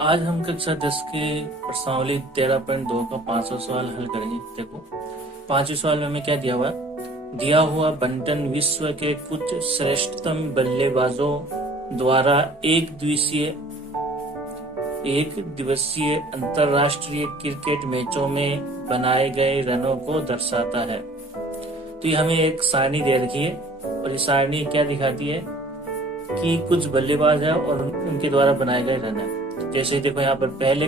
आज हम कक्षा 10 के प्रश्नावली 13.2 का 5वां सवाल हल करेंगे। देखो, 5वें सवाल में हमें क्या दिया हुआ है? दिया हुआ बंटन विश्व के कुछ श्रेष्ठतम बल्लेबाजों द्वारा एक दिवसीय अंतरराष्ट्रीय क्रिकेट मैचों में बनाए गए रनों को दर्शाता है। तो ये हमें एक सारणी दे रखी है और ये सारणी क्या दिखाती है कि कुछ बल्लेबाज है और उनके द्वारा बनाए गए रन है। जैसे देखो, यहाँ पर पहले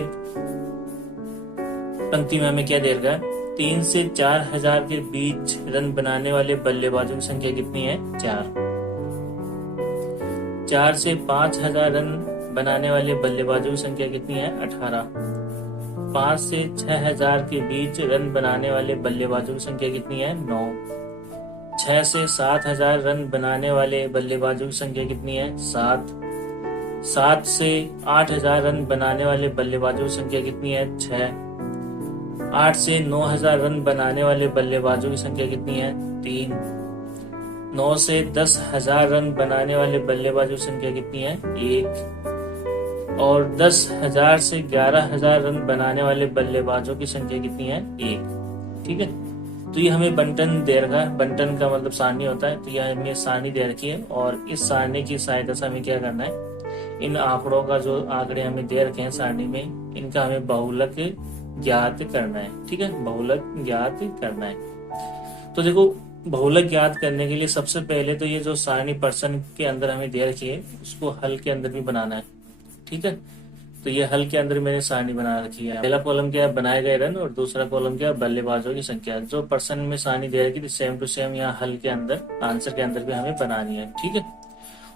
पंक्ति में हमें क्या दे रखा है? 3 से 4,000 के बीच रन बनाने वाले बल्लेबाजों की संख्या कितनी है? 4। 4 से 5,000 रन बनाने वाले बल्लेबाजों की संख्या कितनी है? 18। 5 से 6,000 के बीच रन बनाने वाले बल्लेबाजों की संख्या कितनी है? 9। 6 से 7,000 रन बनाने वाले बल्लेबाजों की संख्या कितनी है? 7। 7 से 8,000 रन बनाने वाले बल्लेबाजों की संख्या कितनी है? 6। 8 से 9,000 रन बनाने वाले बल्लेबाजों की संख्या कितनी है? 3। 9 से 10,000 रन बनाने वाले बल्लेबाजों की संख्या कितनी है? 1। और 10,000 से 11,000 रन बनाने वाले बल्लेबाजों की संख्या कितनी है? 1। ठीक है, तो ये हमें बंटन दे रखा है। बंटन का मतलब सारणी होता है, तो यह हमें सारणी दे रखी है और इस सारणी की सहायता से हमें क्या करना है? इन आंकड़ों का जो आंकड़े हमें दे रखे हैं सारणी में, इनका हमें बहुलक ज्ञात करना है। ठीक है, बहुलक ज्ञात करना है। तो देखो, बहुलक ज्ञात करने के लिए सबसे पहले तो ये जो सारणी पर्सन के अंदर हमें दे रखी है उसको हल के अंदर भी बनाना है। ठीक है, तो ये हल के अंदर मैंने सारणी बना रखी है। पहला कॉलम क्या है? बनाए गए रन, और दूसरा कॉलम क्या है? बल्लेबाजों की संख्या। जो पर्सन में सारणी दे रखी थी सेम टू सेम यहाँ हल के अंदर, आंसर के अंदर भी हमें बनानी है। ठीक है,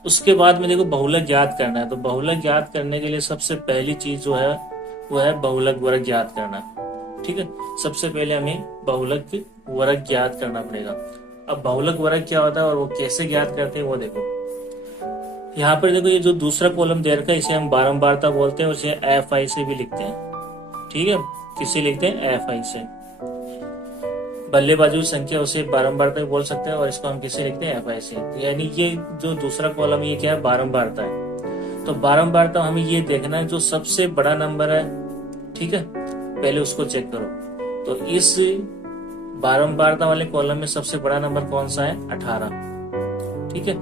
उसके बाद में देखो बहुलक ज्ञात करना है। तो बहुलक ज्ञात करने के लिए सबसे पहली चीज जो है वो है बहुलक वर्ग ज्ञात करना। ठीक है, सबसे पहले हमें बहुलक वर्ग ज्ञात करना पड़ेगा। अब बहुलक वर्ग क्या होता है और वो कैसे ज्ञात करते हैं वो देखो। यहाँ पर देखो, ये जो दूसरा कॉलम दे रखा है इसे हम बारंबारता बोलते हैं और इसे FI से भी लिखते हैं। ठीक है, किसे लिखते हैं? FI से। बल्लेबाजों की संख्या उसे बारंबारता भी बोल सकते हैं और इसको हम किसे लिखते हैं? FI से। यानी ये जो दूसरा कॉलम ये क्या है? बारंबारता है। तो बारंबारता हमें ये देखना है जो सबसे बड़ा नंबर है। ठीक है, पहले उसको चेक करो। तो इस बारंबारता वाले कॉलम में सबसे बड़ा नंबर कौन सा है? 18। ठीक है,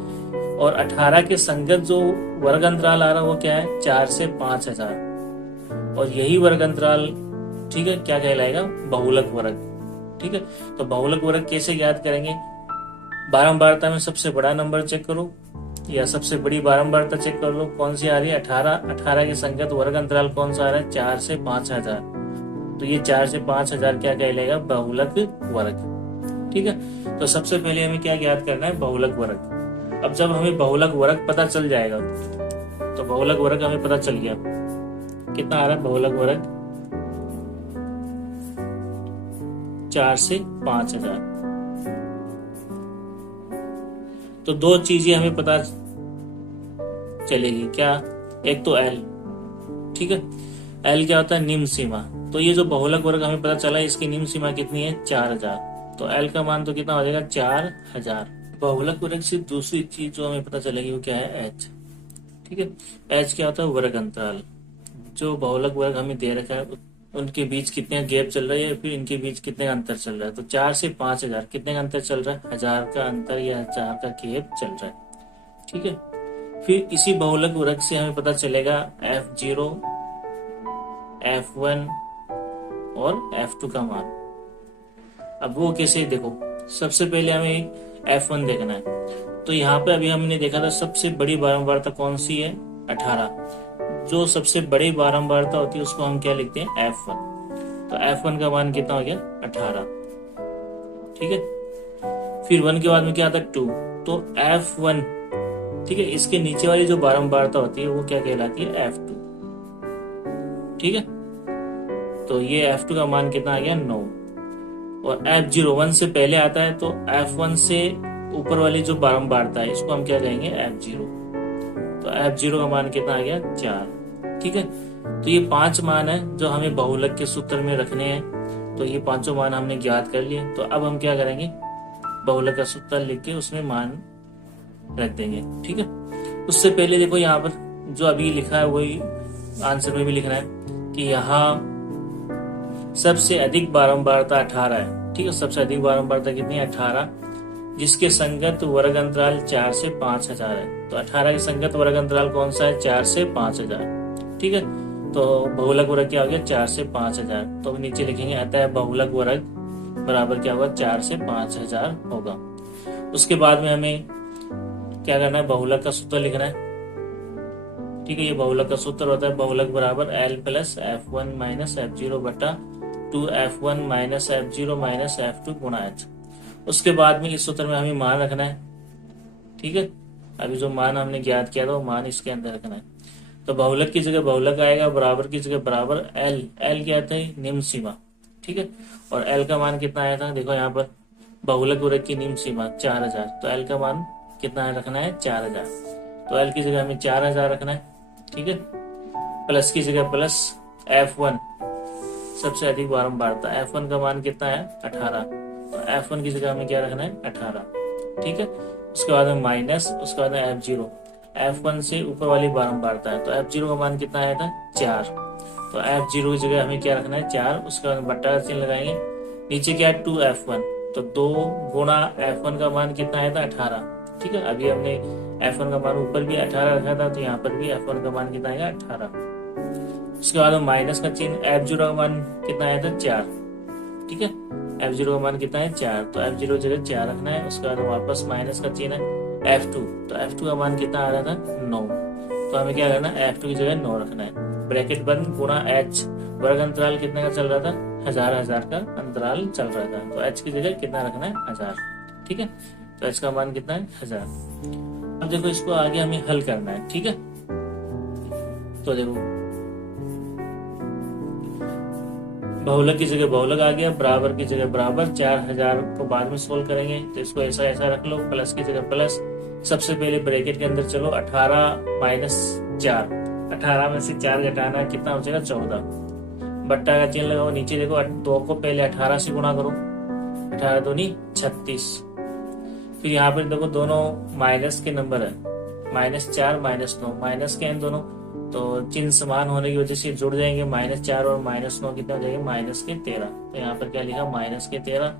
और 18 के संगत जो वर्ग अंतराल आ रहा है वो क्या है? 4 से 5,000। और यही वर्ग अंतराल, ठीक है, क्या कहलाएगा? बहुलक वर्ग। ठीक है, तो बहुलक वर्ग कैसे ज्ञात करेंगे? बारंबारता में सबसे बड़ा नंबर चेक करो या सबसे बड़ी बारंबारता चेक कर लो, कौन सी आ रही है? 18। 18 के संगत वर्ग अंतराल कौन सा आ रहा है? 4 से 5,000। तो ये 4 से 5,000 क्या कहलाएगा? बहुलक वर्ग। ठीक है, तो सबसे पहले हमें क्या ज्ञात करना है? बहुलक वर्ग। अब जब हमें बहुलक वर्ग पता चल जाएगा, तो बहुलक वर्ग हमें पता चल गया कितना आ रहा है बहुलक वर्ग? 4 से 5,000। तो दो चीजें हमें पता चलेगी, क्या? एक तो L। ठीक है, L क्या होता है? निम्न सीमा। तो ये जो बहुलक वर्ग हमें पता चला इसकी निम्न सीमा कितनी है? 4,000। तो L का मान तो कितना हो जाएगा? 4,000। बहुलक वर्ग से दूसरी चीज जो हमें पता चलेगी वो क्या है? H। ठीक है, H क्या होता है? वर्ग अंतराल। जो बहुलक वर्ग हमें दे रखा है उनके बीच कितने गैप चल रहा है या फिर इनके बीच कितने का अंतर चल रहा है। तो 4 से 5,000 कितने का अंतर चल रहा है? 1,000 का अंतर या 1,000 का गैप चल रहा है। ठीक है, फिर इसी बहुलक वर्ग से हमें पता चलेगा F0, F1 और F2 का मान। अब वो कैसे? देखो, सबसे पहले हमें F1 देखना है। तो यहाँ पे अभी हमने देखा था सबसे बड़ी बारंबारता कौन सी है? 18। जो सबसे बड़ी बारंबारता होती है उसको हम क्या लिखते हैं? F1। तो F1 का मान कितना हो गया? 18। ठीक है, फिर 1 के बाद में क्या आता है? 2। तो F1, ठीक है, इसके नीचे वाली जो बारंबारता होती है वो क्या कहलाती है? F2। ठीक है, तो ये F2 का मान कितना आ गया? 9। और F0 1 से पहले आता है, तो F1 से ऊपर वाली जो बारंबारता है इसको हम क्या कहेंगे? F0। तो F0 का मान कितना आ गया? 4। ठीक है, तो ये 5 मान है जो हमें बहुलक के सूत्र में रखने हैं। तो ये पांचों मान हमने ज्ञात कर लिए। तो अब हम क्या करेंगे? बहुलक का सूत्र लिख के उसमें मान रख देंगे। ठीक है, उससे पहले देखो यहाँ पर जो अभी लिखा है वही आंसर में भी लिखना है कि यहाँ सबसे अधिक बारंबारता 18 है। ठीक है, सबसे अधिक बारंबारता कितनी है? 18, जिसके संगत वर्ग अंतराल 4 से 5000 है। तो 18 के संगत वर्ग अंतराल कौन सा है? 4 से 5000। ठीक है, तो बहुलक वर्ग क्या हो गया? 4 से 5000। तो अब नीचे लिखेंगे अतः बहुलक वर्ग बराबर क्या होगा? 4 से 5000 होगा। उसके बाद में हमें क्या करना है? बहुलक का सूत्र लिखना है। ठीक है, ये बहुलक का सूत्र होता है बहुलक बराबर L plus F1 minus F0 बटा 2F1 minus F0 minus F2 गुणा H। उसके बाद में इस सूत्र में हमें मान रखना है। ठीक है, अभी जो मान हमने ज्ञात किया था वो मान इसके अंदर रखना है। तो बहुलक की जगह बहुलक आएगा, बराबर की जगह बराबर। L क्या था? निम्न सीमा। ठीक है, और L का मान कितना आया था? देखो यहाँ पर बहुलक वर्ग की निम्न सीमा 4000। तो L का मान कितना रखना है? 4000। तो L की जगह हमें 4000 रखना है। ठीक है, प्लस की जगह प्लस F1 सबसे अधिक बारंबारता, F1 का मान कितना है? 18। तो F1 की जगह हमें क्या रखना है? 18। ठीक है, उसके बाद में माइनस, उसके बाद में F0। F1 से ऊपर वाली बारंबारता है, तो F0 का मान कितना आया था? 4। तो F0 की जगह हमें क्या रखना है? 4। उसके बाद बट्टा का चिन्ह लगाएंगे। नीचे क्या है? 2F1। तो 2 गुणा F1 का मान कितना आया था? 18। ठीक है, अभी हमने F1 का मान ऊपर भी 18 रखा था, तो यहाँ पर भी F1 का मान कितना आएगा? 18। उसके बाद माइनस का चिन्ह, F0 का मान कितना आया था? 4। ठीक है, F0 का मान कितना है? 4। तो F0 जगह 4 रखना है। उसके बाद वापस माइनस का चिन्ह है F2। तो F2 का मान कितना आ रहा था? 9। तो हमें क्या करना है? F2 की जगह 9 रखना है। ब्रैकेट बंद गुणा H। वर्ग अंतराल कितने का चल रहा था? 1000 का अंतराल चल रहा था। तो H की जगह कितना रखना है? 1000। ठीक है, तो H का मान कितना है? 1000। अब देखो इसको आगे हमें हल करना है। ठीक है, तो देखो बहुलक की जगह बहुलक आ गया, बराबर की जगह बराबर। 4000 को बाद में सोल्व करेंगे, तो इसको ऐसा ऐसा रख लो। प्लस की जगह प्लस, सबसे पहले ब्रैकेट के अंदर चलो। 18 माइनस 4, 18 में से 4 घटाना है, कितना बचेगा? 14। बट्टा का चिन्ह लगाओ। नीचे देखो 2 को पहले 18 से गुणा करो। 18 दूनी 36। फिर यहाँ पर देखो दोनों माइनस के नंबर है, -4 -9, माइनस के हैं दोनों, तो चिन्ह समान होने की वजह से जुड़ जाएंगे। -4 और -9 कितना हो जाएगा? -13। तो यहाँ पर क्या लिखा? -13।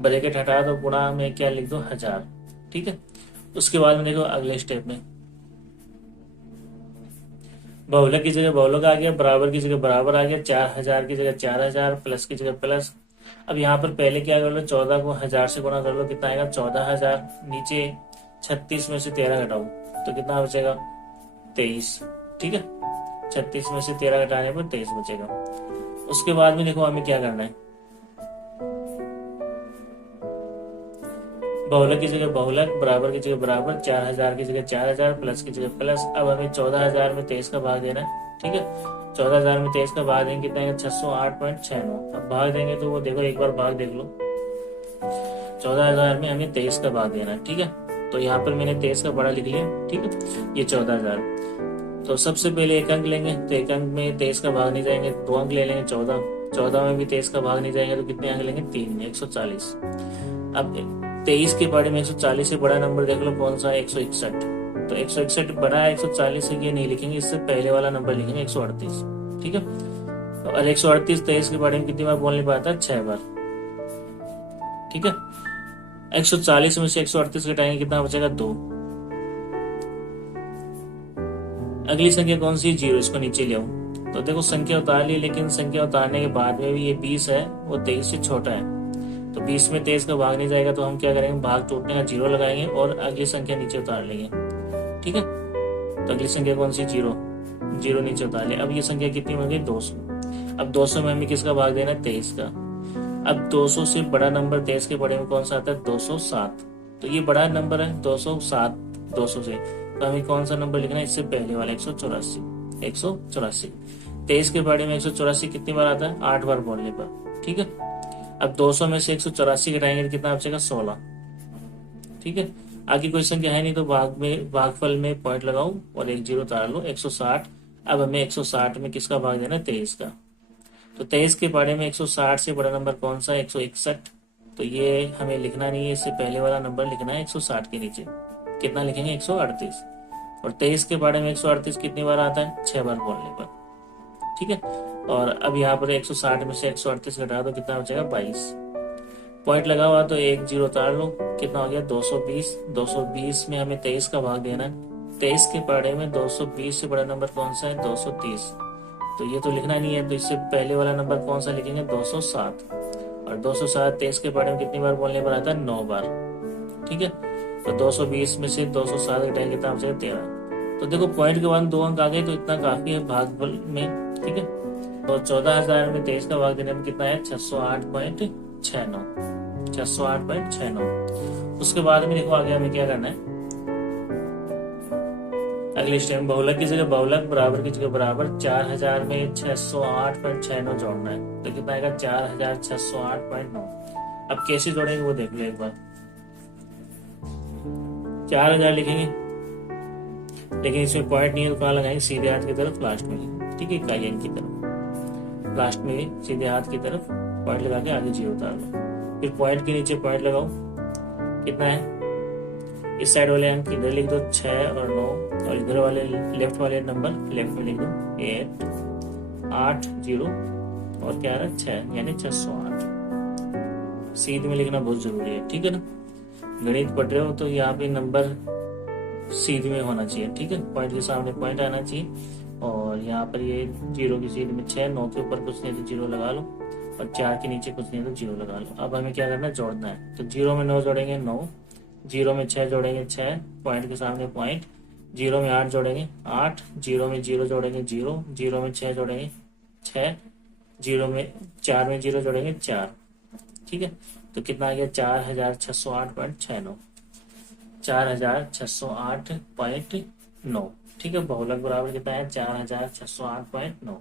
ब्रैकेट हटा दो, गुणा में क्या लिख दो? 1000। ठीक है, उसके बाद में देखो अगले स्टेप में बहुलक की जगह बहुलक आ गया, बराबर की जगह बराबर आ गया। 4000 की जगह 4000, प्लस की जगह प्लस। अब यहाँ पर पहले क्या कर लो? 14 को 1000 से गुणा कर लो, कितना आएगा? 14000। नीचे 36 में से 13 घटाओ तो कितना बचेगा? 23। ठीक है, 36 में से 13 घटाने पर 23 बचेगा। उसके बाद में देखो हमें क्या करना है? बहुलक की जगह बहुलक, बराबर की जगह बराबर। 4000 की जगह 4000, प्लस की जगह प्लस। अब हमें 14000 में 23 का भाग देना है। ठीक है, 14000 में 23 का भाग देंगे कितना है? 608.69। अब भाग देंगे तो वो देखो एक बार भाग देख लो। 14000 में हमें 23 का भाग देना है। ठीक है, तो यहाँ पर मैंने 23 का बड़ा लिख लिया। ठीक है, ये 14000। तो सबसे पहले एक अंक लेंगे, तो एक अंक में 23 का भाग नहीं जाएंगे, 2 अंक ले लेंगे। 14 में भी 23 का भाग नहीं जाएंगे, तो कितने अंक लेंगे? 3, 140। अब 23 के बारे में 140 से बड़ा नंबर देख लो कौन सा है? 161। तो 161 बड़ा है 140 से, ये नहीं लिखेंगे, इससे पहले वाला नंबर लिखेंगे 138। ठीक है, और 138 23 के बारे में कितनी बार बोलने पाता है? 6 बार। ठीक है, 140 में से 138 घटाएंगे, कितना बचेगा? 2। अगली संख्या कौन सी? 0। इसको नीचे ले आओ। तो देखो संख्या उतार ली, लेकिन संख्या उतारने के बाद में भी ये 20 है, वो 23 से छोटा है। तो 20 में 23 का भाग नहीं जाएगा, तो हम क्या करेंगे? भाग टूटने का 0 लगाएंगे और अगली संख्या नीचे उतार लेंगे। ठीक है, तो अगली संख्या कौन सी? 0 नीचे उतार ले। अब ये संख्या कितनी बन गई? 200। अब 200 में हमें किसका भाग देना है? 23 का। अब 200 से बड़ा नंबर 23 के बड़े में कौन सा आता है? 207। तो ये बड़ा नंबर है 207 200 से, तो हमें कौन सा नंबर लिखना है? इससे पहले वाला 184। 23 के बड़े में 184 कितनी बार आता है? 8 बार बोलने पर। ठीक है, अब 200 में से 184 घटाएंगे तो कितना बचेगा? 16। ठीक है, आगे कोई संख्या है नहीं, तो भागफल में पॉइंट लगाओ और एक 0 उतार लो। 160। अब हमें 160 में किसका भाग देना है? 23 का। तो 23 के बारे में 160 से बड़ा नंबर कौन सा है? 161। तो ये हमें लिखना नहीं है, इससे पहले वाला नंबर लिखना है 160 के नीचे। कितना लिखेंगे? 138। और 23 के बारे में 138 कितनी बार आता है? 6 बार बोलने पर। ठीक है। और अब यहाँ पर 160 में से 138 घटा दो, कितना बचेगा 22। पॉइंट लगा हुआ तो एक जीरो उतार लो, कितना हो गया 220। 220 में हमें 23 का भाग देना है। 23 के पढ़े में 220 से बड़ा नंबर कौन सा है, 230। तो ये तो लिखना नहीं है, तो इससे पहले वाला नंबर कौन सा लिखेंगे, 207। और 207 23 के पढ़े में कितनी बार बोलने पर आता है, 9 बार। ठीक है, तो 220 में से 207 घटाएंगे कितना बचेगा 13। तो देखो पॉइंट के बाद 2 अंक आ गए, तो इतना काफी है भागफल में। ठीक है, तो 14,000 में 23 का भाग देने में कितना है, 608.69। 608.69। उसके बाद में देखो आगे हमें क्या करना है, अगले स्टेप बहुलक की जगह बहुलक, बराबर की जगह बराबर। 4,000 में 608.69 जोड़ना है, तो कितना आएगा 4,608.9। अब कैसे जोड़ेंगे वो देख लो एक बार। 4,000 लिखेंगे, लेकिन इसमें पॉइंट नहीं है, तो कहाँ लगाएंगे, सीधे हाथ की तरफ लास्ट में। ठीक है, इकाई अंक की तरफ लास्ट में सीधे हाथ की तरफ पॉइंट लगा के आगे जीरो उतार लो। फिर पॉइंट के नीचे पॉइंट लगाओ, कितना है, इस साइड वाले अंक इधर लिख दो 6 और 9, और इधर वाले लेफ्ट वाले नंबर लेफ्ट में लिख दो 8 8 0 और क्या है 6, यानी 608। सीध में लिखना बहुत जरूरी है, ठीक है ना। गणित पढ़ रहे हो तो यहाँ पे नंबर सीध में होना चाहिए। ठीक है, पॉइंट के सामने पॉइंट आना चाहिए, और यहाँ पर ये जीरो की सीध में 6, 9 के ऊपर कुछ नहीं तो जीरो लगा लो, और 4 के नीचे कुछ नहीं तो जीरो लगा लो। अब हमें क्या करना है, जोड़ना है। तो 0 में 9 जोड़ेंगे 9, 0 में 6 जोड़ेंगे 6, पॉइंट के सामने पॉइंट। 0 में 8 जोड़ेंगे 8, 0 में 0 जोड़ेंगे 0, 0 में 6 जोड़ेंगे 6, 0 में 4 में 0 जोड़ेंगे 4। ठीक है, तो कितना आ गया 4,608.69। 4,608.9। ठीक है, बहुलक बराबर कितना है 4,608.9।